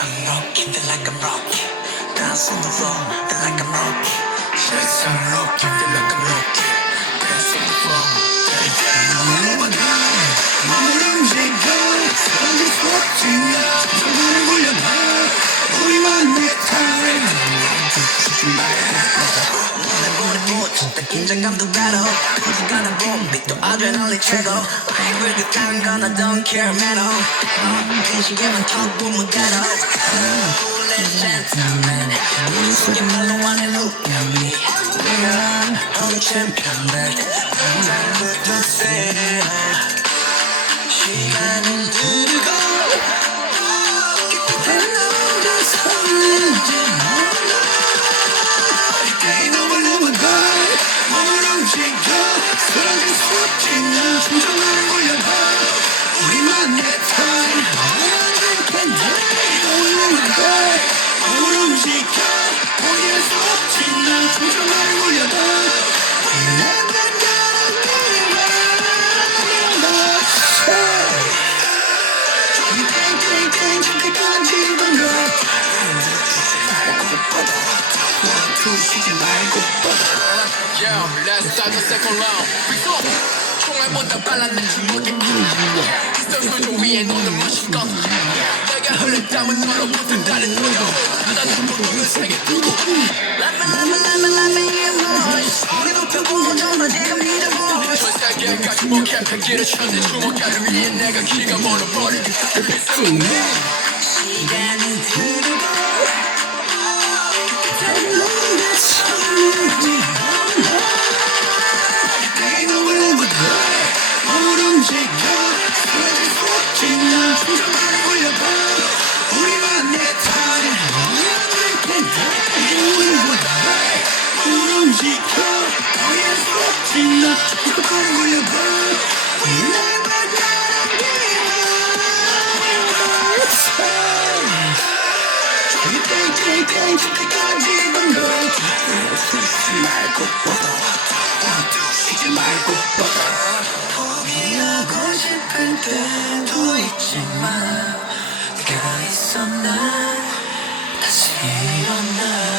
I'm rocky, feel like I'm rocky. Dance on the floor, feel like I'm rocky. Yes, I'm rocky, feel like I'm rocky. Dance on the floor, 마음을 움직여 어디 쏟지나 정신을 굴려봐 우리만의 타임 죽지 말고 진짜 긴장감도 가로 가는 봄빛도 아드레날린 최고 왜 그딴 건 I don't care man 빈시계만 턱 보면 가로 Let's gentleman 우리 속에 말로 안에 look at me I'm champion man 나부터 say 시간을 흐르고 깊은 너가 설레지 몰라 They know we're living good 몸을 움직여 쓰러질 수 없지만 충전을 올려봐 우리만의 time We're living good 몸을 움직여 포기할 수 없지만 충전을 올려봐 Yeah, let's start the second round. 총알보다 빨라 내 주먹이 있어 표정 위에 너는 멋있건 내가 흘린 땀은 너로 붙은 다른 노력 난 눈물을 세게 두고 어리 높여고 정말 내가 믿어보 전 세계까지 목약한 길을 천지 주먹가루 위에 내가 기가 멀어버린 시간은 흐르고 포기하고 싶을 때도 있지만 내가 있어 난 다시 일어나